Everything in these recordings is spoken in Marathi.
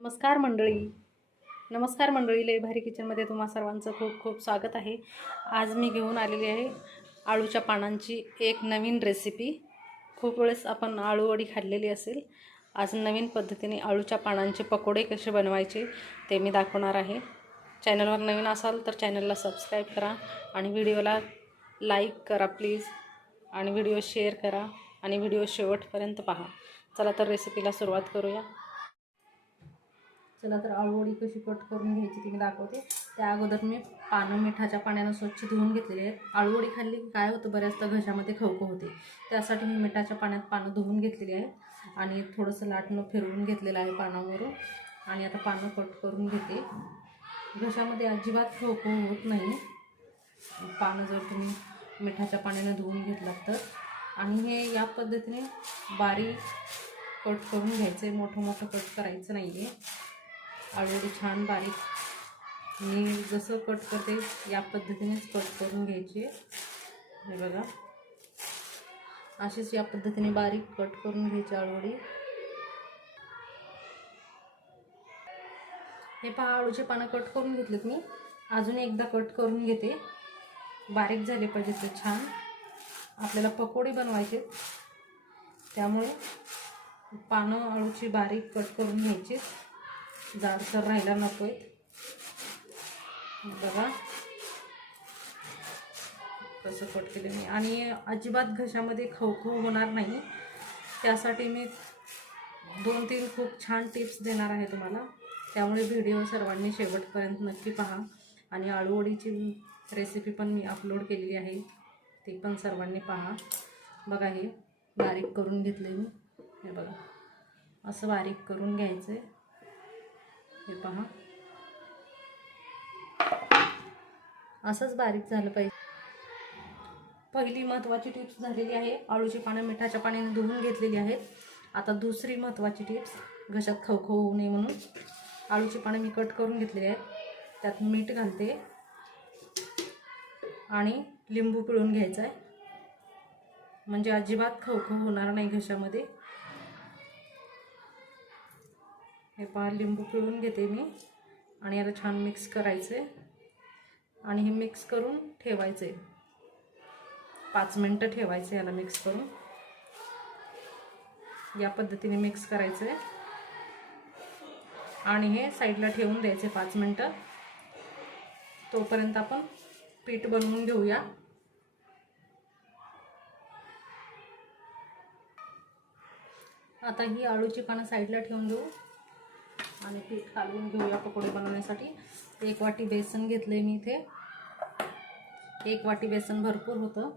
नमस्कार मंडळी. नमस्कार मंडळी लय भारी किचनमध्ये तुम्हा सर्वांचं खूप खूप स्वागत आहे. आज मी घेऊन आलेली आहे आळूच्या पानांची एक नवीन रेसिपी खूप वेळेस आपण आळूवडी खाल्लेली असेल आज नवीन पद्धतीने आळूच्या पानांचे पकोडे कसे बनवायचे ते मी दाखवणार आहे. चॅनलवर नवीन असाल तर चॅनलला सबस्क्राईब करा आणि व्हिडिओला लाईक करा प्लीज आणि व्हिडिओ शेअर करा आणि व्हिडिओ शेवटपर्यंत पहा. चला तर रेसिपीला सुरुवात करूया. चला तर आळूवडी कशी कट करून घ्यायची ती मी दाखवते. त्या अगोदर मी पानं मिठाच्या पाण्यानं स्वच्छ धुवून घेतलेली आहेत. आळूवडी खाल्ली काय होतं बऱ्याचदा घशामध्ये खवखव होते. त्यासाठी मी मिठाच्या पाण्यात पानं धुवून घेतलेली आहेत आणि थोडंसं लाटणं फिरवून घेतलेलं आहे पानावरून. आणि आता पानं कट करून घेते. घशामध्ये अजिबात खवखव होत नाही. पानं जर तुम्ही मिठाच्या पाण्यानं धुवून घेतलात तर. आणि हे या पद्धतीने बारीक कट करून घ्यायचं आहे मोठं मोठं कट करायचं नाही आहे आळूवडी छान बारीक. मी जसं कट करते या पद्धतीनेच कट करून घ्यायची हे बघा. अशीच या पद्धतीने बारीक कट करून घ्यायची आळूवडी. हे पहा आळूचे पानं कट करून घेतलेत मी. अजून एकदा कट करून घेते. बारीक झाले पाहिजे ते छान. आपल्याला पकोडे बनवायचे. त्यामुळे पानं आळूची बारीक कट करून घ्यायची जाडसर राहायला नको आहेत बघा. कसं कट केलं मी. आणि अजिबात घशामध्ये खवखव होणार नाही. त्यासाठी मी दोन तीन खूप छान टिप्स देणार आहे तुम्हाला. त्यामुळे व्हिडिओ सर्वांनी शेवटपर्यंत नक्की पहा. आणि आळूवडीची रेसिपी पण मी अपलोड केलेली आहे. ती पण सर्वांनी पहा. बघा हे बारीक करून घेतले मी. हे बघा. असं बारीक करून घ्यायचं आहे हे पहा. असंच बारीक झालं पाहिजे. पहिली महत्त्वाची टिप्स झालेली आहे. आळूची पानं मिठाच्या पाण्याने धुवून घेतलेली आहेत. आता दुसरी महत्त्वाची टिप्स घशात खवखव होऊ नये म्हणून. आळूची पानं मी कट करून घेतलेली आहेत. त्यात मीठ घालते. आणि लिंबू पिळून घ्यायचा आहे. म्हणजे अजिबात खवखव होणार नाही घशामध्ये. हे पहा लिंबू पिळून घेते मी. आणि याला छान मिक्स करायचे. आणि हे मिक्स करून ठेवायचे. पाच मिनटं ठेवायचे याला मिक्स करून. या पद्धतीने मिक्स करायचे. आणि हे साईडला ठेवून द्यायचे पाच मिनटं. तोपर्यंत आपण पीठ बनवून घेऊया. आता ही आळूची पानं साईडला ठेवून देऊ. आणि पीठ काढून घेऊया पकोडे बनवण्यासाठी. एक वाटी बेसन घेतले मी इथे. एक वाटी बेसन भरपूर होतं.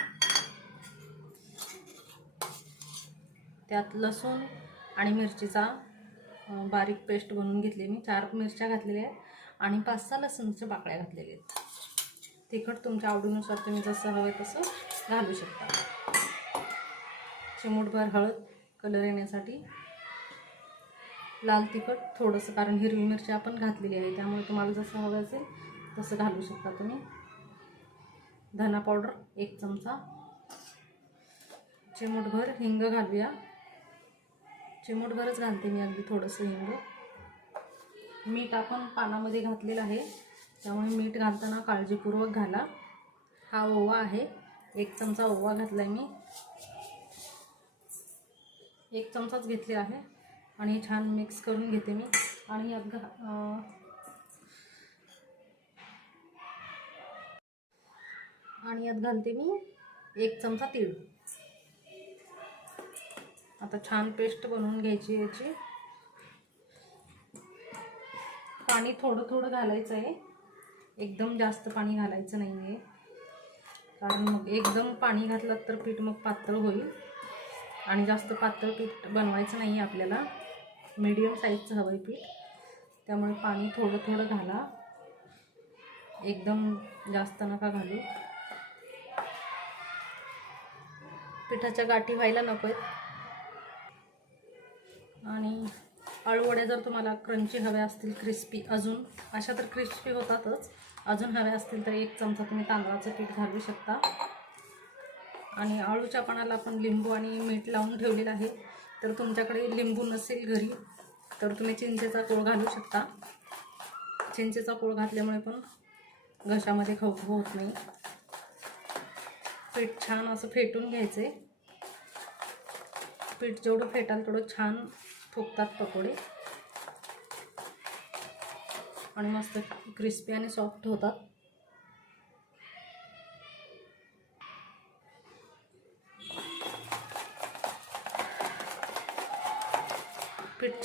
त्यात लसूण आणि मिरचीचा बारीक पेस्ट बनवून घेतली मी. चार मिरच्या घातलेल्या आहेत आणि पाच सहा लसूणच्या बाकड्या घातलेल्या आहेत. तिखट तुमच्या आवडीनुसार तुम्ही जसं हवं तसं घालू शकता. चिमूटभर हळद कलर येण्यासाठी. लाल तिखट थोडंसं कारण हिरवी मिरची आपण घातलेली आहे त्यामुळे तुम्हाला जसं हवं असेल तसं घालू शकता तुम्ही. धना पावडर एक चमचा. चिमूटभर हिंग घालूया. चिमूटभरच घालते मी अगदी थोडंसं हिंग. मीठ आपण पानामध्ये घातलेलं आहे त्यामुळे मीठ घालताना काळजीपूर्वक घाला. हा ओवा आहे एक चमचा ओवा घातला आहे मी. एक चमचाच घेतले आहे. आणि छान मिक्स करून घेते मी. आणि यात घा आणि यात घालते मी एक चमचा तीळ. आता छान पेस्ट बनवून घ्यायची याची. पाणी थोडं थोडं घालायचं आहे. एकदम जास्त पाणी घालायचं नाही आहे कारण मग एकदम पाणी घातलं तर पीठ मग पातळ होईल. आणि जास्त पातळ पीठ बनवायचं नाही आहे आपल्याला. मीडियम साईजचं हवं आहे पीठ त्यामुळे पाणी थोडं थोडं घाला. एकदम जास्त नका घालू. पिठाच्या गाठी व्हायला नको आहेत आणि आळूवड्या जर तुम्हाला क्रंची हव्या असतील क्रिस्पी अजून अशा तर क्रिस्पी होतातच. अजून हव्या असतील तर एक चमचा तुम्ही तांदळाचं पीठ घालू शकता. आणि आळूच्या पानाला आपण लिंबू आणि मीठ लावून ठेवलेलं आहे. तर तुमच्याकडे लिंबू नसेल घरी तर तुम्ही चिंचेचा कोळ घालू शकता. चिंचेचा कोळ घातल्यामुळे पण घशामध्ये खवखव होत नाही. पीठ छान असं फेटून घ्यायचं आहे पीठ जेवढं फेटाल तेवढं छान फुगतात पकोडे. आणि मस्त क्रिस्पी आणि सॉफ्ट होतात.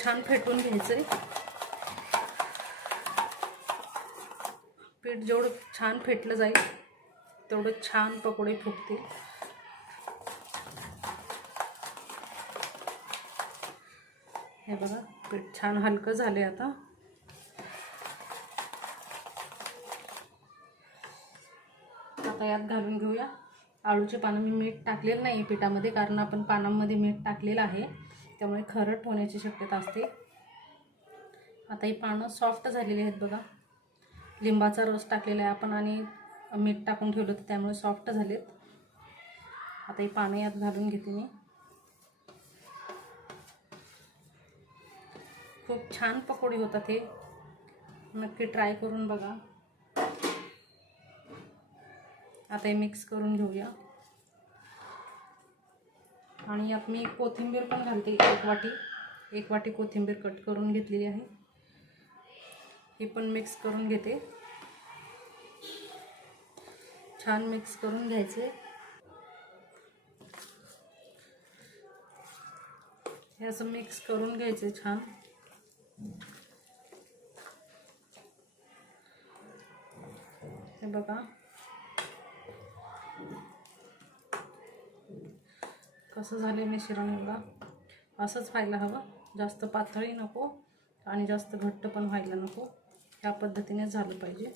छान फेटून घ्यायचं. पीठ जेवढं छान फेटलं जाईल तेवढं छान पकोडे फुगतील हे बघा पीठ छान हलकं झाले आता. आता यात घालून घेऊया. आळूचे पानं मी मीठ टाकलेलं नाही पिठामध्ये कारण आपण पानांमध्ये मीठ टाकलेलं आहे. त्यामुळे खरट होण्याची शक्यता असते. आता ही पानं सॉफ्ट झालेली आहेत बघा. लिंबाचा रस टाकलेला आहे आपण आणि मीठ टाकून ठेवलं होतं त्यामुळे सॉफ्ट झालेत. आता ही पानं यात घालून घेते मी. खूप छान पकोडी होतात हे. नक्की ट्राय करून बघा. आता हे मिक्स करून घेऊया. आणि यात मी कोथिंबीर पण घालते. एक वाटी एक वाटी कोथिंबीर कट करून घेतलेली आहे. ही पण मिक्स करून घेते. छान मिक्स करून घ्यायचे. हे असं मिक्स करून घ्यायचे छान. हे बघा. असं झालं मिश्रण बघा असंच व्हायला हवं. जास्त पातळही नको आणि जास्त घट्ट पण व्हायला नको. या पद्धतीने झालं पाहिजे.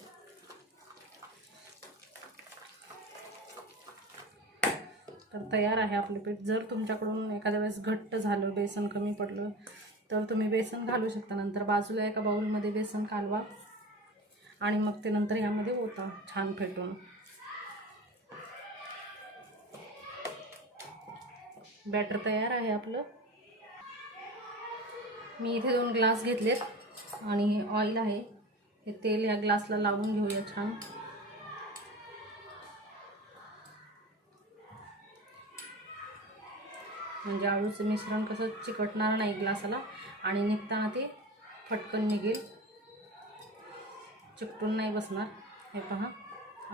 तर तयार आहे आपले पीठ. जर तुमच्याकडून एखाद्या वेळेस घट्ट झालं बेसन कमी पडलं तर तुम्ही बेसन घालू शकता. नंतर बाजूला एका बाऊलमध्ये बेसन कालवा आणि मग ते नंतर यामध्ये होता छान फेटून. बॅटर तयार आहे आपलं. मी इथे दोन ग्लास घेतलेत आणि हे ऑइल आहे. हे तेल या ग्लासला लावून घेऊया छान. म्हणजे आळूचं मिश्रण कसं चिकटणार नाही ग्लासाला आणि निघताना ते फटकन निघेल. चिकटून नाही बसणार. हे पहा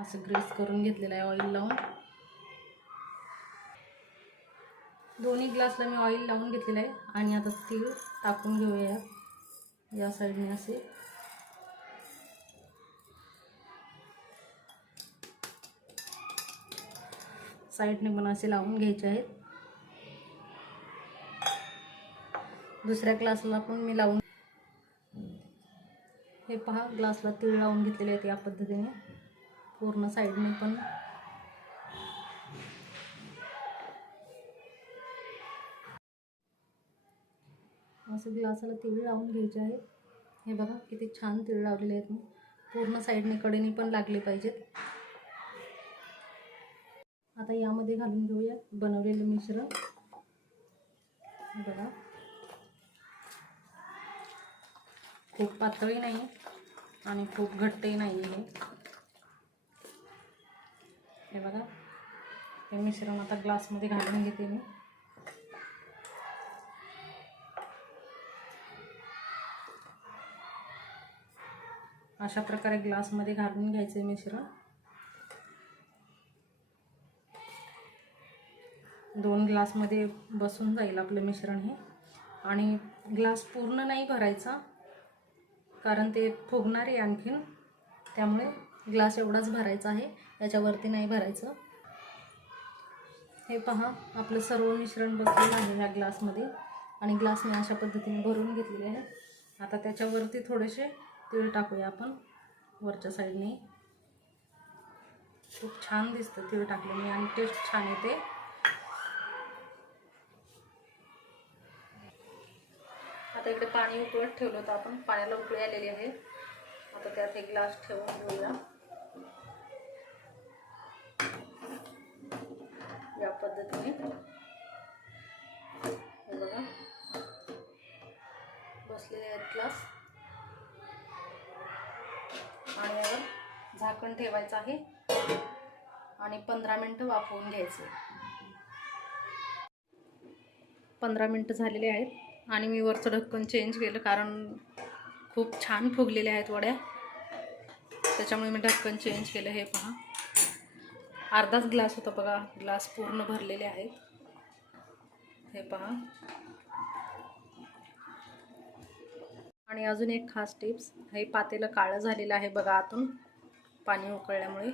असं ग्रेस करून घेतलेलं आहे ऑइल लावून. दोन्ही ग्लासला मी ऑइल लावून घेतलेलं आहे. आणि आता तीळ टाकून घेऊया. या साईडने असे. साईडने पण असे लावून घ्यायचे आहेत. दुसऱ्या ग्लासला पण मी लावून हे पहा ग्लासला तीळ लावून घेतलेले आहेत या पद्धतीने. पूर्ण साईडने पण असं ग्लासाला तीळ लावून घ्यायचे आहेत हे बघा किती छान तीळ लावलेले आहेत. मी पूर्ण साईडने कडेने पण लागले पाहिजेत. आता यामध्ये घालून घेऊया बनवलेलं मिश्रण. बघा. खूप पातळी नाही आणि खूप घट्टही नाही आहे. हे बघा. हे मिश्रण आता ग्लासमध्ये घालून घेते मी. अशा प्रकारे ग्लासमध्ये घालून घ्यायचे मिश्रण. दोन ग्लासमध्ये बसून जाईल आपलं मिश्रण हे. आणि ग्लास पूर्ण नाही भरायचा कारण ते फुगणार आहे आणखीन. त्यामुळे ग्लास एवढाच भरायचा आहे याच्यावरती नाही भरायचं. हे पहा आपलं सर्व मिश्रण बसलेलं आहे ह्या ग्लासमध्ये. आणि ग्लास मी अशा पद्धतीने भरून घेतलेले आहे. आता त्याच्यावरती थोडेसे तीळ टाकूया आपण वरच्या साईडने. खूप छान दिसतं तीळ टाकल्याने आणि टेस्ट छान येते. आता इकडे पाणी उकळत ठेवलं होतं आपण पाण्याला उकळी आलेली आहे. आता त्यात एक ग्लास ठेवून घेऊया. या पद्धतीने. बघा. बसलेले आहेत ग्लास आणि यावर झाकण ठेवायचं आहे. आणि पंधरा मिनटं वाफवून घ्यायचं. पंधरा मिनटं झालेले आहेत. आणि मी वरचं ढक्कन चेंज केलं कारण खूप छान फुगलेल्या आहेत वड्या. त्याच्यामुळे मी ढक्कन चेंज केलं हे पहा. अर्धाच ग्लास होता बघा. ग्लास पूर्ण भरलेले आहेत. हे पहा. आणि अजून एक खास टिप्स हे पातेलं काळं झालेलं आहे बघा आतून पाणी उकळल्यामुळे.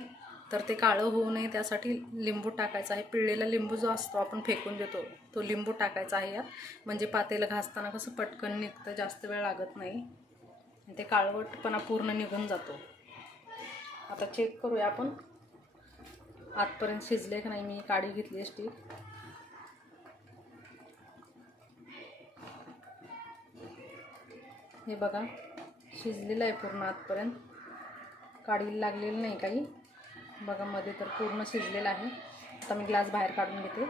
तर ते काळं होऊ नये त्यासाठी लिंबू टाकायचं आहे. पिळलेला लिंबू जो असतो आपण फेकून देतो तो लिंबू टाकायचा आहे यात. म्हणजे पातेलं घासताना कसं पटकन निघतं जास्त वेळ लागत नाही. आणि ते काळवटपणा पूर्ण निघून जातो. आता चेक करूया आपण. आतपर्यंत शिजले का नाही मी काडी घेतली स्टीक हे बघा शिजलेलं आहे पूर्ण आतपर्यंत. काढीला लागलेलं नाही काही. बघा मध्ये तर पूर्ण शिजलेलं आहे. आता मी ग्लास बाहेर काढून घेते.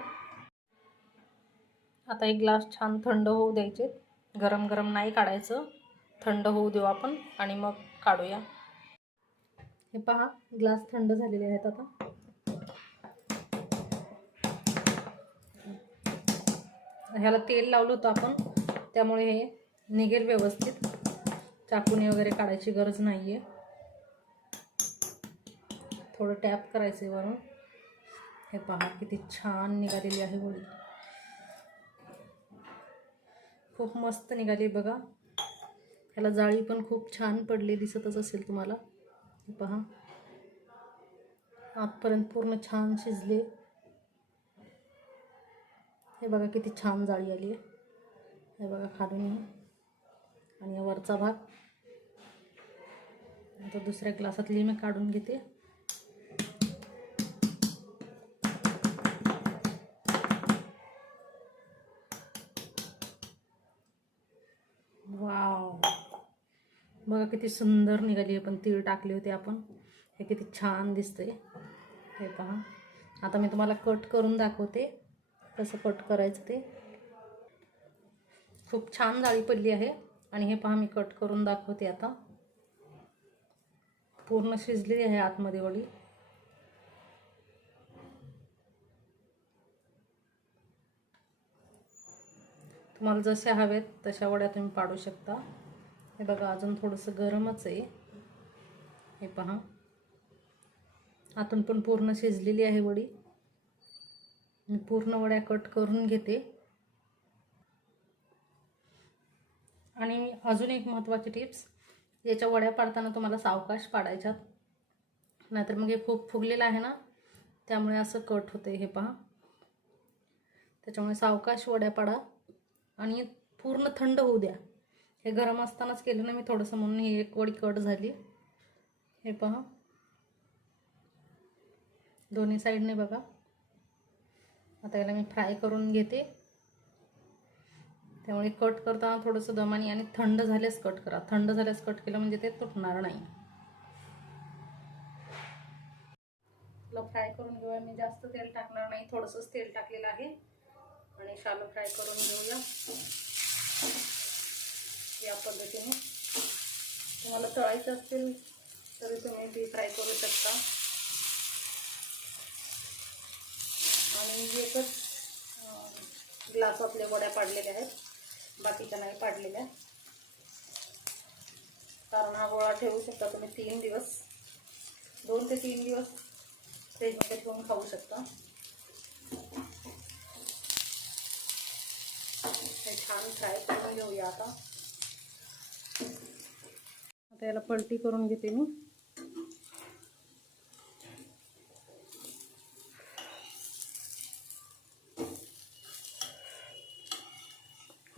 आता एक ग्लास छान थंड होऊ द्यायचे. गरम गरम नाही काढायचं. थंड होऊ देऊ आपण आणि मग काढूया. हे पहा ग्लास थंड झालेले आहेत आता. ह्याला तेल लावलं होतं आपण. त्यामुळे हे निघेल व्यवस्थित. चाकूने वगैरे काढायची गरज नाही आहे थोडं टॅप करायचं आहे वरून. हे पहा किती छान निघालेली आहे गोळी. खूप मस्त निघाली बघा. ह्याला जाळी पण खूप छान पडली दिसतच असेल तुम्हाला. हे पहा. आतपर्यंत पूर्ण छान शिजले. हे बघा किती छान जाळी आली आहे हे बघा खालून. आणि वरचा भाग. आता दुसऱ्या ग्लासातली मी काढून घेते. वाव. बघा किती सुंदर निघाली आहे पण तीळ टाकले होते आपण. हे किती छान दिसतंय. हे पहा. आता मी तुम्हाला कट करून दाखवते कसं कट करायचं ते. खूप छान जाळी पडली आहे. आणि हे पहा मी कट करून दाखवते आता. पूर्ण शिजलेली आहे आतमध्ये वडी. तुम्हाला जशा हवेत तशा वड्या तुम्ही पाडू शकता. हे बघा अजून थोडंसं गरमच आहे. हे पहा. आतून पण पूर्ण शिजलेली आहे वडी. मी पूर्ण वड्या कट करून घेते. आणि अजून एक महत्त्वाची टिप्स याच्या वड्या पाडताना तुम्हाला सावकाश पाडायच्यात. नाहीतर मग हे खूप फुगलेलं आहे ना त्यामुळे असं कट होते हे पहा. त्याच्यामुळे सावकाश वड्या पाडा आणि पूर्ण थंड होऊ द्या. हे गरम असतानाच केलं ना मी थोडंसं म्हणून ही एक वडी कट झाली. हे पहा. दोन्ही साईडने बघा. आता याला मी फ्राय करून घेते. त्यामुळे कट करताना थोडंसं दमानी आणि थंड झाल्यास कट करा. थंड झाल्यास कट केलं म्हणजे ते तुटणार नाही. तुला फ्राय करून घेऊया. मी जास्त तेल टाकणार नाही. थोडंसंच तेल टाकलेलं आहे. आणि शालो फ्राय करून घेऊया. या पद्धतीने. तुम्हाला तळायचं असतील तरी तुम्ही ती फ्राय करू शकता. आणि एकच ग्लास आपल्या वड्या पाडलेल्या आहेत. बाकीच्या नाही पाडलेल्या. कारण हा गोळा ठेवू शकता तुम्ही तीन दिवस. दोन ते तीन दिवस फ्रीजमध्ये ठेवून खाऊ शकता. हे छान फ्राय करून घेऊया आता. आता याला पलटी करून घेते मी.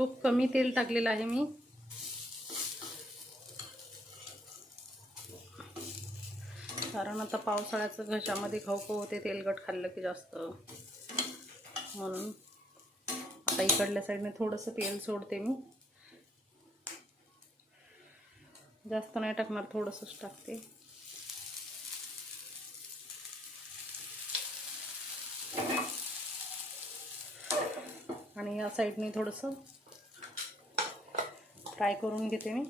खूप कमी तेल टाकलेलं आहे मी. कारण आता पावसाळ्याचं घशामध्ये खाऊ होते तेलकट खाल्लं की जास्त. म्हणून आता इकडल्या साईडने थोडंसं तेल सोडते मी. जास्त नाही टाकणार थोडंसंच टाकते. आणि या साईडने थोडंसं फ्राय करून घेते मी.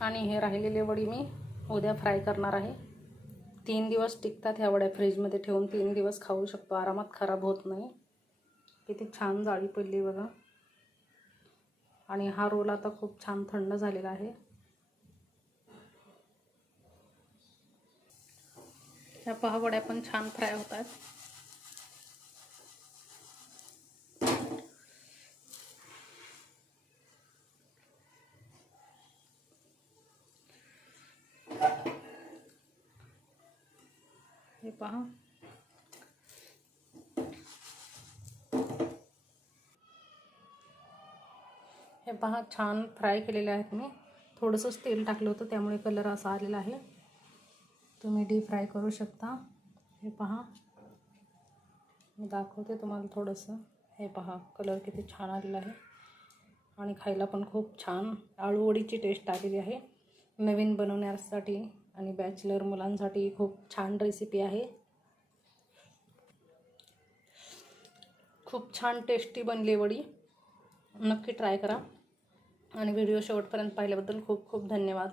आणि हे राहिलेले वडी मी उद्या फ्राय करणार आहे. तीन दिवस टिकतात ह्या वड्या फ्रीजमध्ये ठेवून तीन दिवस खाऊ शकतो. आरामात खराब होत नाही. किती छान जाळी पडली बघा. आणि हा रोल आता खूप छान थंड झालेला आहे. ह्या पहा वड्या पण छान फ्राय होतात हे पहा. हे पहा छान फ्राय केलेले आहेत मी थोडंसंच तेल टाकलं होतं त्यामुळे कलर असा आलेला आहे. तुम्ही डीप फ्राय करू शकता. हे पहा. मी दाखवते तुम्हाला थोडंसं. हे पहा कलर किती छान आलेला आहे. आणि खायला पण खूप छान. आळूवडीची टेस्ट आलेली आहे. नवीन बनवण्यासाठी आणि बॅचलर मुलांसाठी खूप छान रेसिपी आहे. खूप छान टेस्टी बनली वडी. नक्की ट्राय करा. आणि व्हिडिओ शेवटपर्यंत पाहिल्याबद्दल खूप खूप धन्यवाद.